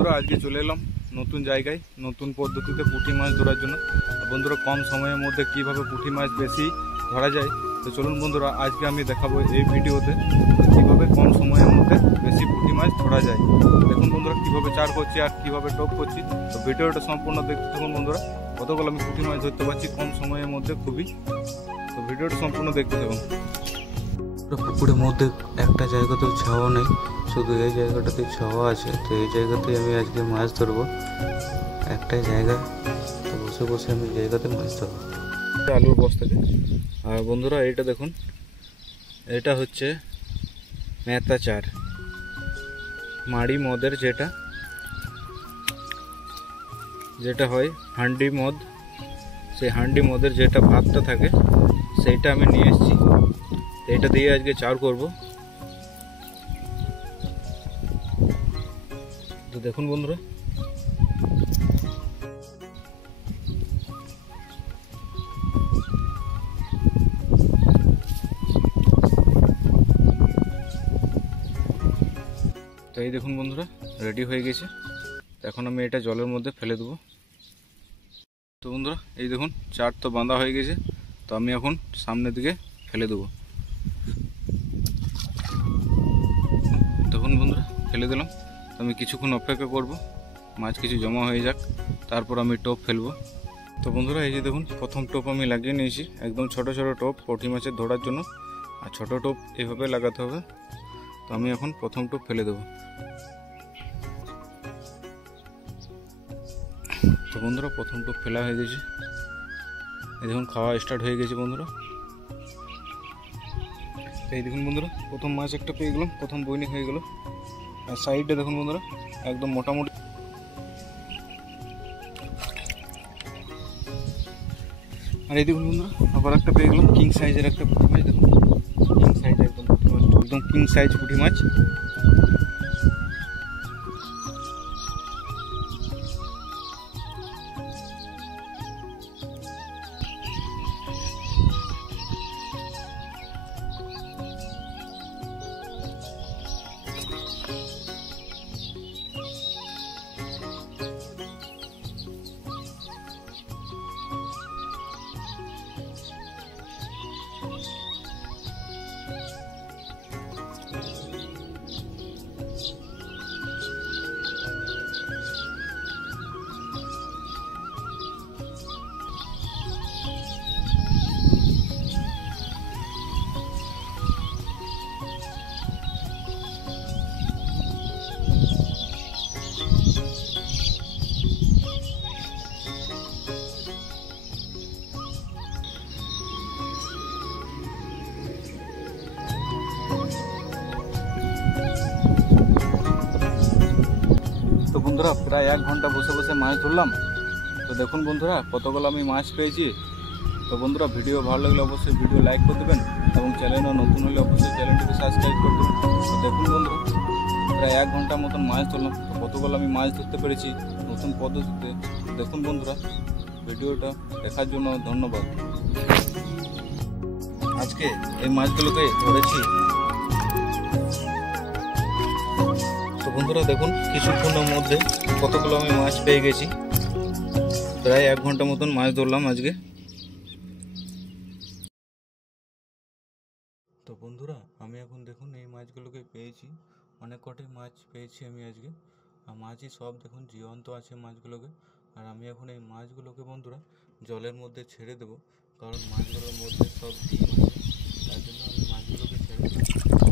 বন্ধুরা আজকে চলে এলাম নতুন জায়গায় নতুন পদ্ধতিতে পুঁটি মাছ ধরার জন্য। বন্ধুরা কম সময়ের মধ্যে কিভাবে পুঁটি মাছ বেশি ধরা যায়, তো চলুন বন্ধুরা আজকে আমি দেখাবো এই ভিডিওতে কিভাবে কম সময়ের মধ্যে বেশি পুঁটি মাছ ধরা যায়। দেখুন বন্ধুরা কিভাবে চার করছি আর কিভাবে টপ করছি, তো ভিডিওটা সম্পূর্ণ দেখতে থাকুন বন্ধুরা। কতগুলো আমি পুঁটি মাছ ধরতে পারছি কম সময়ের মধ্যে খুবই, তো ভিডিওটা সম্পূর্ণ দেখতে থাকুন। পুকুরের মধ্যে একটা জায়গাতেও ছাওয়া নেই, শুধু এই জায়গাটাতে ছাওয়া আছে। তো এই জায়গাতেই আমি আজকে মাছ ধরবো, একটাই জায়গা, তো বসে বসে আমি জায়গাতে মাছ ধরবো। আলুর বস্তাতে। আর বন্ধুরা এইটা দেখুন, এটা হচ্ছে মেথা চার, মাড়ি মদের যেটা হয় হান্ডি মদ, সেই হান্ডি মদের যেটা ভাতটা থাকে সেইটা আমি নিয়ে এসেছি। এটা দিয়ে আজকে চার করব। তো দেখুন বন্ধুরা, তো এই দেখুন বন্ধুরা রেডি হয়ে গেছে। এখন আমি এটা জলের মধ্যে ফেলে দেবো। তো বন্ধুরা এই দেখুন চার তো বাঁধা হয়ে গেছে, তো আমি এখন সামনের দিকে ফেলে দেবো। দেখুন বন্ধুরা ফেলে দিলাম। তো আমি কিছুক্ষণ অপেক্ষা করব, মাছ কিছু জমা হয়ে যাক, তারপর আমি টোপ ফেলবো। তো বন্ধুরা এই যে দেখুন প্রথম টোপ আমি লাগিয়ে নিয়েছি, একদম ছোট ছোট টোপ পুঁটি মাছের ধরার জন্য। আর ছোট টোপ এভাবে লাগাতে হবে। তো আমি এখন প্রথম টোপ ফেলে দেবো। তো বন্ধুরা প্রথম টোপ ফেলা হয়ে গেছে, এই দেখুন খাওয়া স্টার্ট হয়ে গেছে বন্ধুরা। এই দেখুন বন্ধুরা প্রথম মাছ একটা পেয়ে গেলাম, প্রথম বৈনিক হয়ে গেল। আর সাইডে দেখুন বন্ধুরা একদম মোটামুটি। আর এই দেখুন বন্ধুরা আবার একটা পেয়ে গেলাম কিং সাইজের একটা পুঁটি মাছ। দেখুন কিং সাইজ, একদম পুঁটি মাছ, একদম কিং সাইজ পুঁটি মাছ। তো বন্ধুরা প্রায় 1 ঘন্টা বসে বসে মাছ ধরলাম। তো দেখুন বন্ধুরা কতগুলো আমি মাছ পেয়েছি। তো বন্ধুরা ভিডিও ভালো লাগলে অবশ্যই ভিডিও লাইক করে দেবেন এবং চ্যানেলও নতুন হলে অবশ্যই চ্যানেলটিকে সাবস্ক্রাইব করে দেবেন। তো দেখুন বন্ধুরা প্রায় 1 ঘন্টার মতন মাছ ধরলাম। তো কতগুলো আমি মাছ ধরতে পেরেছি নতুন পদ্ধতিতে। দেখুন বন্ধুরা ভিডিওটা দেখার জন্য ধন্যবাদ। আজকে এই মাছগুলোকে ধরেছি। তো বন্ধুরা দেখুন কিছুক্ষণের মধ্যে কতগুলো আমি মাছ পেয়ে গেছি। প্রায় 1 ঘন্টা মতন মাছ ধরলাম আজকে। তো বন্ধুরা আমি এখন দেখুন এই মাছগুলোকে পেয়েছি, অনেক কটাই মাছ পেয়েছি আমি আজকে। আর মাছই সব দেখুন জীবন্ত আছে মাছগুলোকে। আর আমি এখন এই মাছগুলোকে বন্ধুরা জলের মধ্যে ছেড়ে দেবো, কারণ মাছগুলোর মধ্যে সব ডিম আছে, তার জন্য আমি মাছগুলোকে ছেড়ে দেবো।